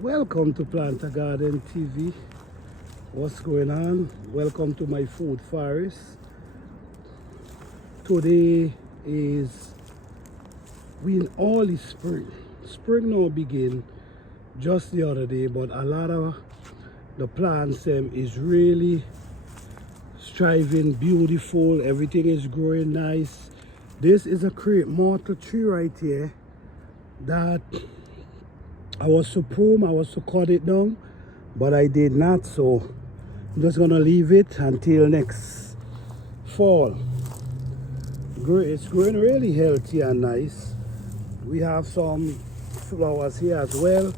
Welcome to Plant a Garden TV. What's going on? Welcome to my food forest. Today is we in early spring. Spring now begin just the other day, but a lot of the plants is really striving beautiful. Everything is growing nice. This is a crepe myrtle tree right here that I was to prune, I was to cut it down, but I did not, so I'm just gonna leave it until next fall. It's growing really healthy and nice. We have some flowers here as well.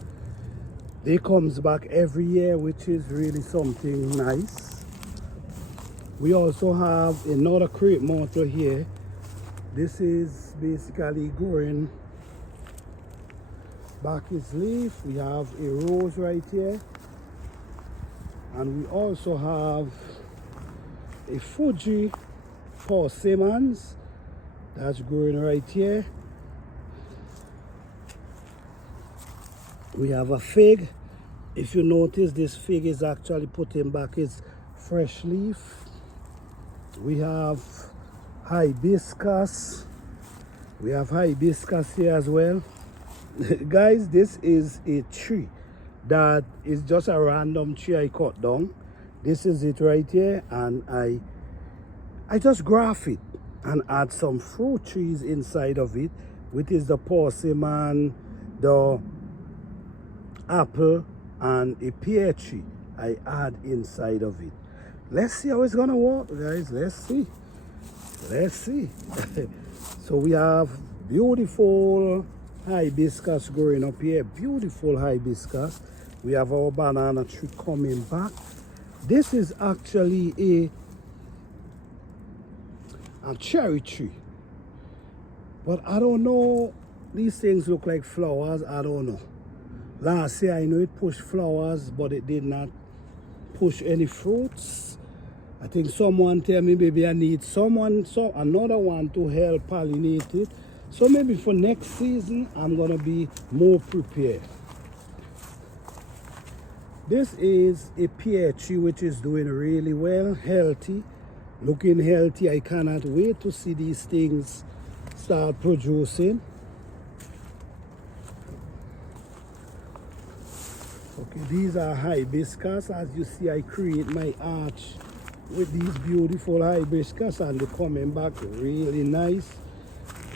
They comes back every year, which is really something nice. We also have another crepe myrtle here. This is basically growing back its leaf. We have a rose right here, and we also have a Fuji persimmons that's growing right here. We have a fig. If you notice, this fig is actually putting back its fresh leaf. We have hibiscus. We have hibiscus here as well. Guys, this is a tree that is just a random tree I cut down. This is it right here, and I just graft it and add some fruit trees inside of it, which is the persimmon, the apple, and a pear tree I add inside of it. Let's see how it's gonna work, guys. Let's see. So we have beautiful hibiscus growing up here, beautiful hibiscus. We have our banana tree coming back. This is actually a cherry tree, but I don't know, these things look like flowers. I don't know. Last year I know it pushed flowers, but it did not push any fruits. I think someone tell me maybe I need another one to help pollinate it. So maybe for next season, I'm gonna be more prepared. This is a pear tree which is doing really well, healthy, looking healthy. I cannot wait to see these things start producing. Okay, these are hibiscus. As you see, I create my arch with these beautiful hibiscus, and they're coming back really nice.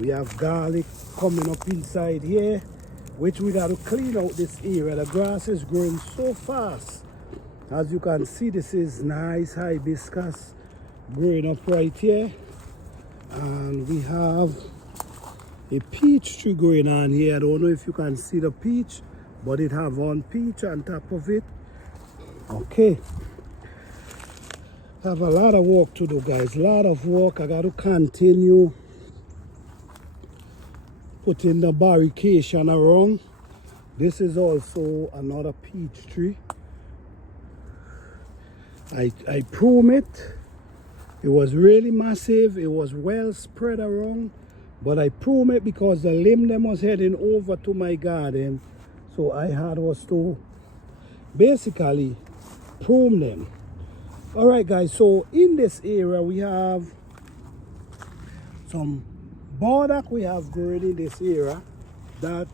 We have garlic coming up inside here, which we got to clean out this area. The grass is growing so fast. As you can see, this is nice hibiscus growing up right here. And we have a peach tree growing on here. I don't know if you can see the peach, but it have one peach on top of it. Okay. I have a lot of work to do, guys. A lot of work. I got to continue putting the barricade around. This is also another peach tree. I pruned it. It was really massive. It was well spread around, but I pruned it because the limb them was heading over to my garden, so I had was to basically prune them. All right, guys, so in this area we have some burdock we have growing in this area that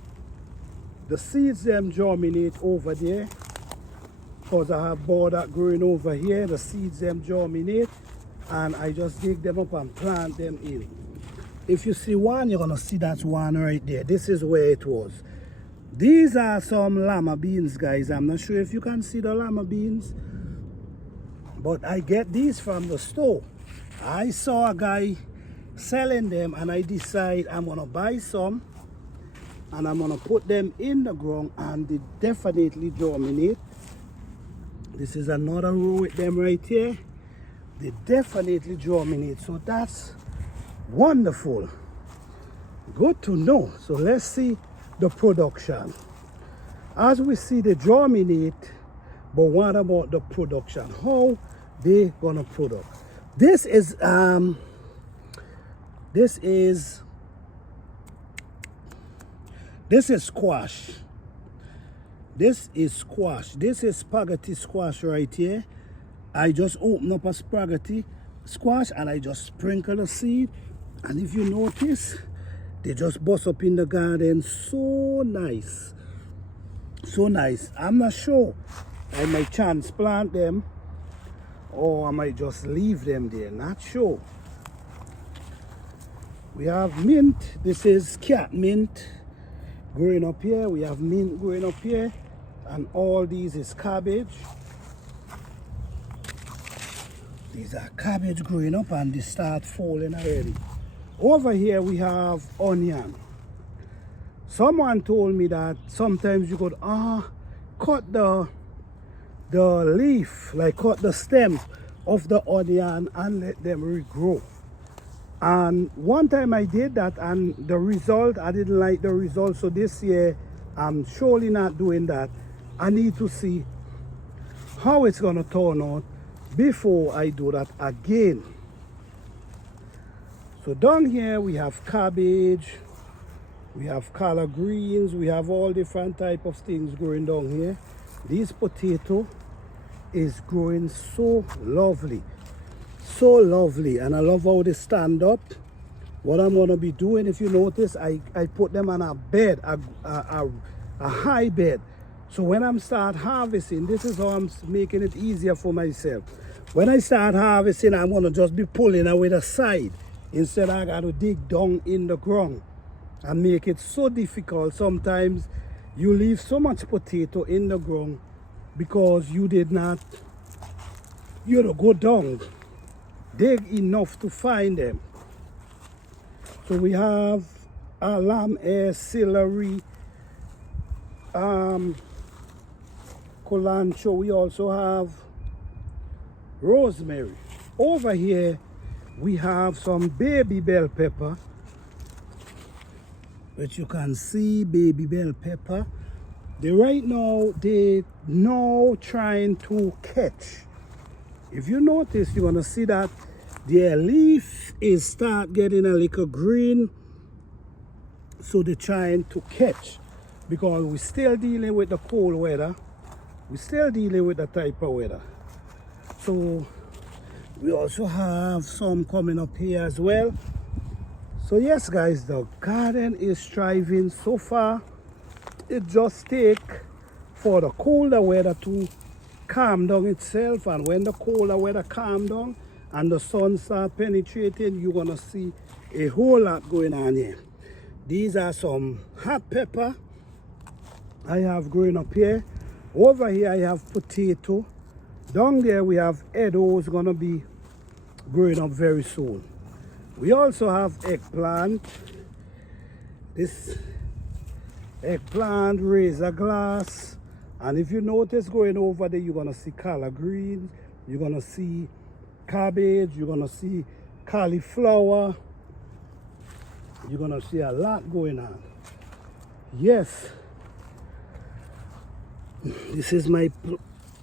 the seeds them germinate over there. Because I have burdock growing over here, the seeds them germinate, and I just dig them up and plant them in. If you see one, you're gonna see that one right there. This is where it was. These are some lima beans, guys. I'm not sure if you can see the lima beans, but I get these from the store. I saw a guy selling them, and I decide I'm gonna buy some, and I'm gonna put them in the ground, and they definitely germinate. This is another row with them right here. They definitely germinate, so that's wonderful. Good to know. So let's see the production. As we see, they germinate, but what about the production? How they gonna produce? This is This is squash. This is squash. This is spaghetti squash right here. I just open up a spaghetti squash and I just sprinkle the seed. And if you notice, they just bust up in the garden. So nice. So nice. I'm not sure. I might transplant them or I might just leave them there. Not sure. We have mint. This is cat mint growing up here. We have mint growing up here. And all these is cabbage. These are cabbage growing up and they start falling already. Over here we have onion. Someone told me that sometimes you could cut the leaf, like cut the stems of the onion and let them regrow. And one time I did that and the result, I didn't like the result. So this year I'm surely not doing that. I need to see how it's gonna turn out before I do that again. So down here we have cabbage, we have collard greens, we have all different type of things growing down here. This potato is growing so lovely, and I love how they stand up. What I'm gonna be doing, if you notice, I put them on a bed, a high bed. So when I'm start harvesting, this is how I'm making it easier for myself. When I start harvesting, I'm gonna just be pulling away the side. Instead, I got to dig down in the ground and make it so difficult. Sometimes you leave so much potato in the ground because you did not, go down, dig enough to find them. So we have lamb hair, celery, colancho. We also have rosemary. Over here we have some baby bell pepper, which you can see, baby bell pepper. They now trying to catch. If you notice, you're gonna see that their leaf is start getting a little green. So they're trying to catch, because we're still dealing with the cold weather. We're still dealing with the type of weather. So we also have some coming up here as well. So yes guys, the garden is thriving so far. It just take for the colder weather to calm down itself, and when the colder weather calm down and the sun start penetrating, you're gonna see a whole lot going on here. These are some hot pepper I have growing up here. Over here I have potato. Down there we have eggos gonna be growing up very soon. We also have eggplant. This eggplant, razor glass, and if you notice going over there, you're gonna see collard greens, you're gonna see cabbage, you're gonna see cauliflower, you're gonna see a lot going on. Yes, this is my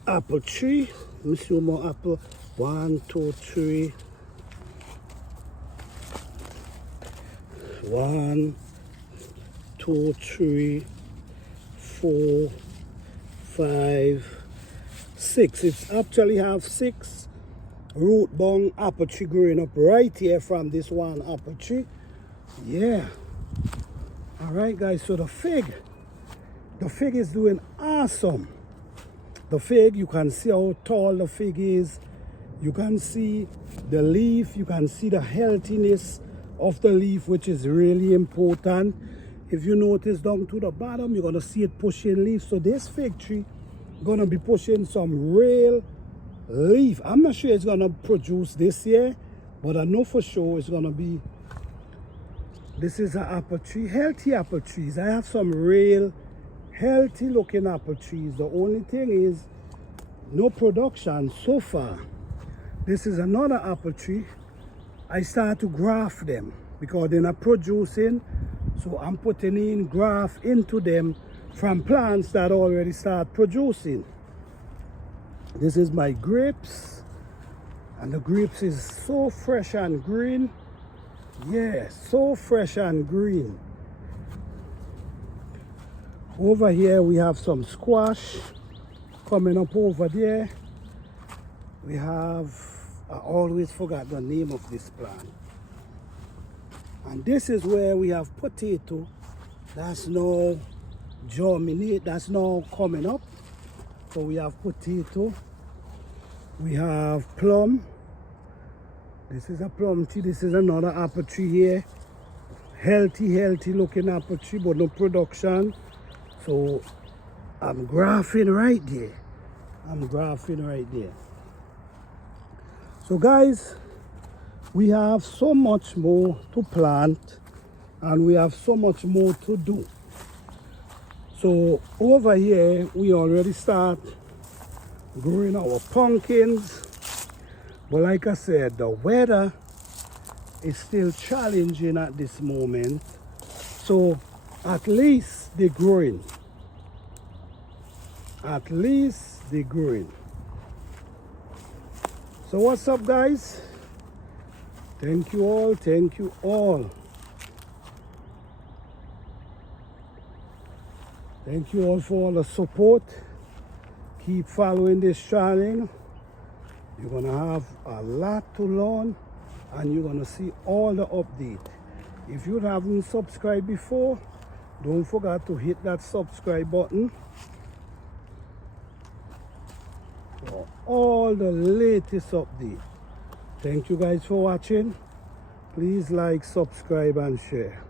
apple tree. Let me show more apple. 1, 2, 3. 1, 2, 3, 4, 5, 6. It's actually have 6 root bung apple tree growing up right here from this one apple tree. Yeah. All right guys, so the fig is doing awesome. The fig, you can see how tall the fig is. You can see the leaf, you can see the healthiness of the leaf, which is really important. If you notice down to the bottom, you're gonna see it pushing leaves. So this fig tree gonna be pushing some real leaf. I'm not sure it's gonna produce this year, but I know for sure it's gonna be. This is an apple tree, healthy apple trees. I have some real healthy looking apple trees. The only thing is no production so far. This is another apple tree. I start to graft them because they're not producing, so I'm putting in graft into them from plants that already start producing. This is my grapes, and the grapes is so fresh and green. Yeah, so fresh and green. Over here we have some squash coming up over there. We have, I always forgot the name of this plant. And this is where we have potato that's now germinate, that's now coming up. So we have potato, we have plum. This is a plum tree, this is another apple tree here. Healthy looking apple tree, but no production. So I'm grafting right there. I'm grafting right there. So guys, we have so much more to plant and we have so much more to do. So over here, we already start growing our pumpkins. But like I said, the weather is still challenging at this moment. So at least they're growing. At least they're growing. So what's up, guys? Thank you all. Thank you all. Thank you all for all the support. Keep following this channel. You're gonna have a lot to learn and you're gonna see all the update. If you haven't subscribed before, don't forget to hit that subscribe button for all the latest updates. Thank you guys for watching. Please like, subscribe and share.